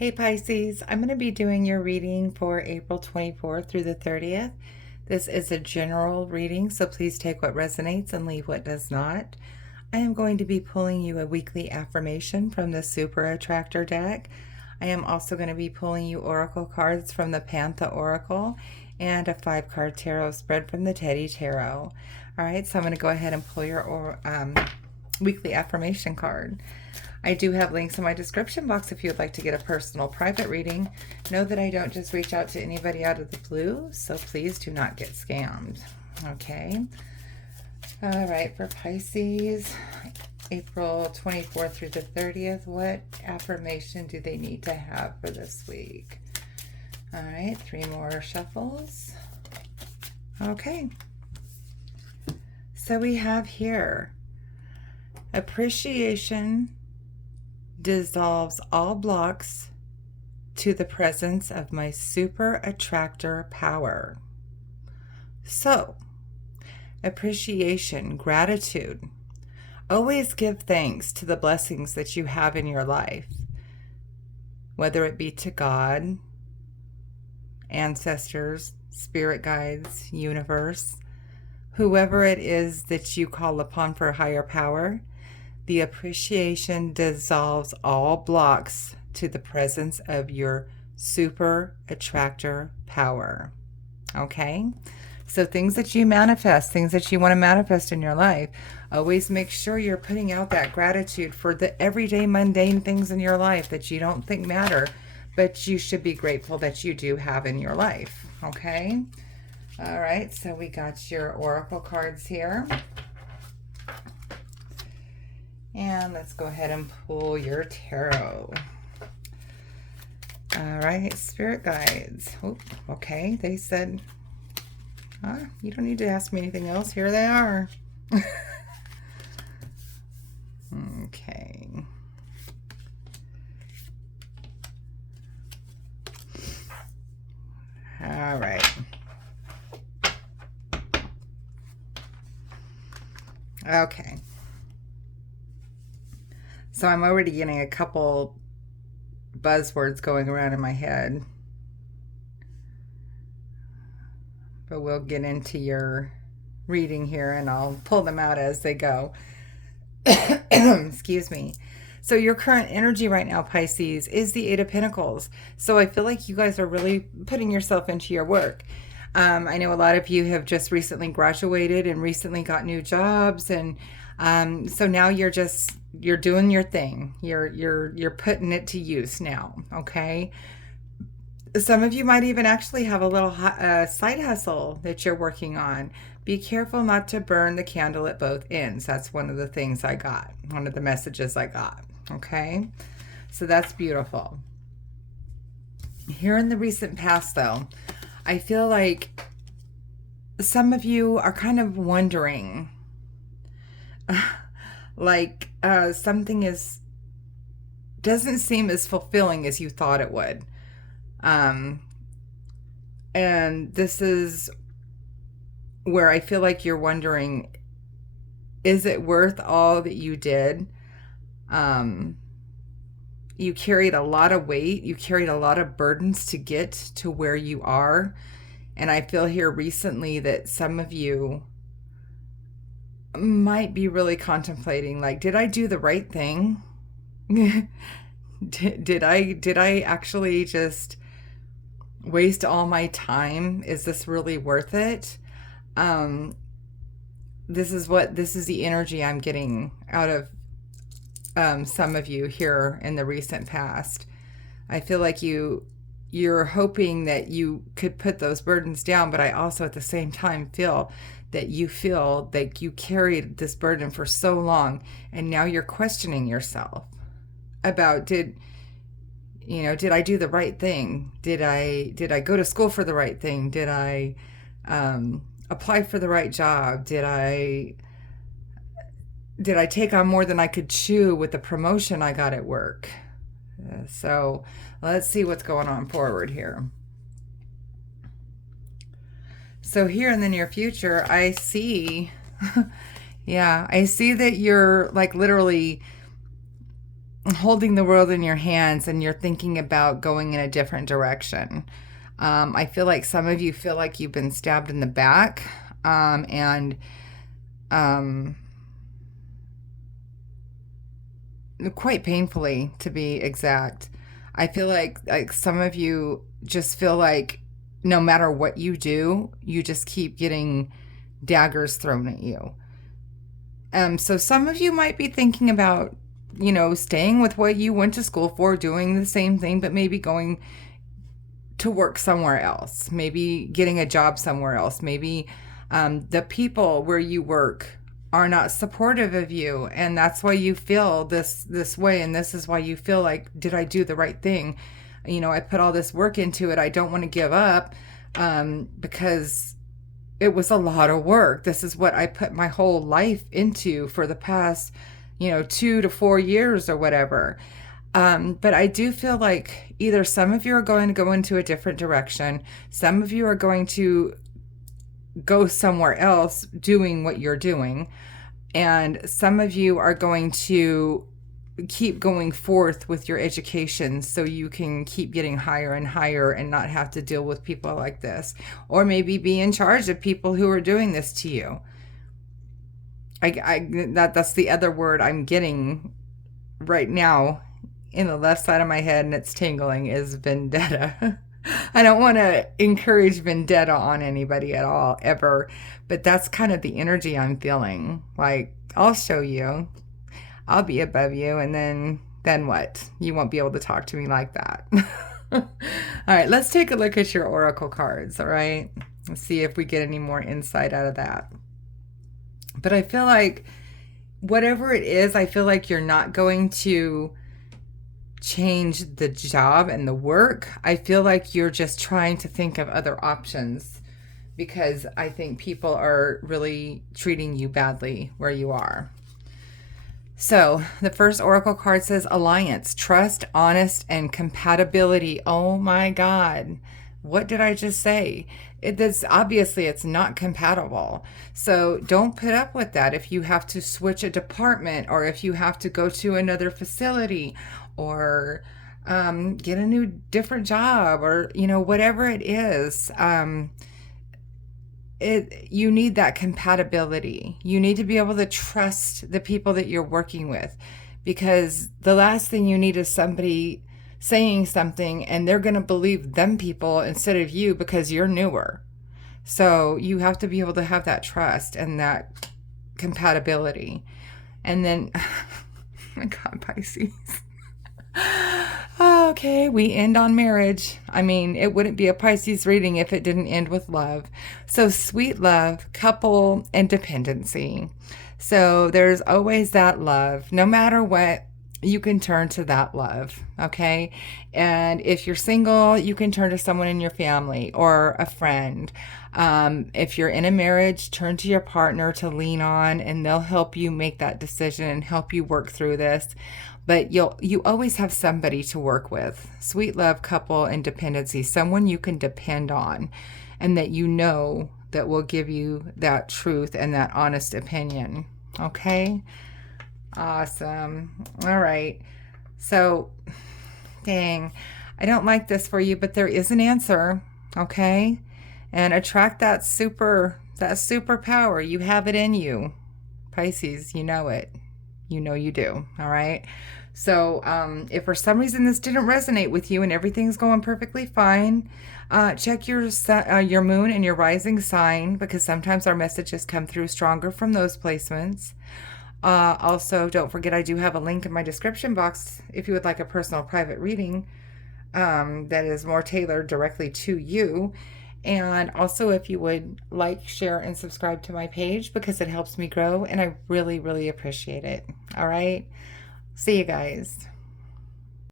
Hey Pisces, I'm going to be doing your reading for April 24th through the 30th. This is a general reading, so please take what resonates and leave what does not. I am going to be pulling you a weekly affirmation from the Super Attractor deck. I am also going to be pulling you oracle cards from the Pantha Oracle and a 5-card tarot spread from the Teddy Tarot. All right, so I'm going to go ahead and pull your weekly affirmation card. I do have links in my description box if you would like to get a personal private reading. Know that I don't just reach out to anybody out of the blue, so please do not get scammed. Okay. All right, for Pisces, April 24th through the 30th, what affirmation do they need to have for this week? All right, 3 more shuffles. Okay. So we have here, appreciation dissolves all blocks to the presence of my super attractor power. So, appreciation, gratitude. Always give thanks to the blessings that you have in your life, whether it be to God, ancestors, spirit guides, universe, whoever it is that you call upon for higher power. The appreciation dissolves all blocks to the presence of your super attractor power. Okay? So things that you manifest, things that you want to manifest in your life, always make sure you're putting out that gratitude for the everyday mundane things in your life that you don't think matter, but you should be grateful that you do have in your life. Okay? All right, so we got your oracle cards here. And let's go ahead and pull your tarot. All right, spirit guides. Oh, okay, they said, you don't need to ask me anything else. Here they are. Okay. All right. Okay. So I'm already getting a couple buzzwords going around in my head. But we'll get into your reading here and I'll pull them out as they go. Excuse me. So your current energy right now, Pisces, is the 8 of Pentacles. So I feel like you guys are really putting yourself into your work. I know a lot of you have just recently graduated and recently got new jobs, and so now you're doing your thing. You're putting it to use now. Okay. Some of you might even actually have a little side hustle that you're working on. Be careful not to burn the candle at both ends. That's one of the things I got. One of the messages I got. Okay. So that's beautiful. Here in the recent past, though, I feel like some of you are kind of wondering, like something doesn't seem as fulfilling as you thought it would. And this is where I feel like you're wondering, is it worth all that you did? You carried a lot of weight. You carried a lot of burdens to get to where you are. And I feel here recently that some of you might be really contemplating, like, did I do the right thing? did I actually just waste all my time? Is this really worth it? This is the energy I'm getting out of some of you here in the recent past. I feel like you're hoping that you could put those burdens down, but I also at the same time feel that you carried this burden for so long, and now you're questioning yourself about, did I do the right thing? Did I go to school for the right thing? Did I apply for the right job? Did I take on more than I could chew with the promotion I got at work? So let's see what's going on forward here. So here in the near future, I see, yeah, I see that you're like literally holding the world in your hands and you're thinking about going in a different direction. I feel like some of you feel like you've been stabbed in the back, and um, quite painfully, to be exact. I feel like some of you just feel like no matter what you do, you just keep getting daggers thrown at you. So some of you might be thinking about, staying with what you went to school for, doing the same thing, but maybe going to work somewhere else, maybe getting a job somewhere else. Maybe the people where you work are not supportive of you, and that's why you feel this way. And this is why you feel like, did I do the right thing? I put all this work into it. I don't want to give up, because it was a lot of work. This is what I put my whole life into for the past, 2 to 4 years or whatever. But I do feel like either some of you are going to go into a different direction, some of you are going to go somewhere else doing what you're doing, and some of you are going to keep going forth with your education so you can keep getting higher and higher and not have to deal with people like this, or maybe be in charge of people who are doing this to you. That's the other word I'm getting right now in the left side of my head, and it's tingling, is vendetta. I don't want to encourage vendetta on anybody at all, ever, but that's kind of the energy I'm feeling. Like, I'll show you. I'll be above you, and then what? You won't be able to talk to me like that. All right, let's take a look at your oracle cards, all right? Let's see if we get any more insight out of that. But I feel like whatever it is, I feel like you're not going to change the job and the work. I feel like you're just trying to think of other options because I think people are really treating you badly where you are. So the first oracle card says alliance, trust, honest, and compatibility. Oh my God. What did I just say? Obviously it's not compatible. So don't put up with that if you have to switch a department, or if you have to go to another facility, or get a new different job, or whatever it is. You need that compatibility. You need to be able to trust the people that you're working with, because the last thing you need is somebody saying something and they're going to believe them people instead of you because you're newer. So you have to be able to have that trust and that compatibility. And then, oh my God, Pisces. Okay, we end on marriage. I mean, it wouldn't be a Pisces reading if it didn't end with love. So sweet love, couple, and dependency. So there's always that love. No matter what, you can turn to that love, okay? And if you're single, you can turn to someone in your family or a friend. If you're in a marriage, turn to your partner to lean on, and they'll help you make that decision and help you work through this. But you always have somebody to work with. Sweet love, couple, and dependency. Someone you can depend on, and that that will give you that truth and that honest opinion. Okay? Awesome. All right. So, dang, I don't like this for you, but there is an answer. Okay? And attract that superpower. You have it in you. Pisces, you know it. You know you do. All right. So if for some reason this didn't resonate with you and everything's going perfectly fine, check your moon and your rising sign, because sometimes our messages come through stronger from those placements. Also, don't forget, I do have a link in my description box if you would like a personal private reading that is more tailored directly to you. And also, if you would like, share, and subscribe to my page, because it helps me grow and I really, really appreciate it. All right. See you guys.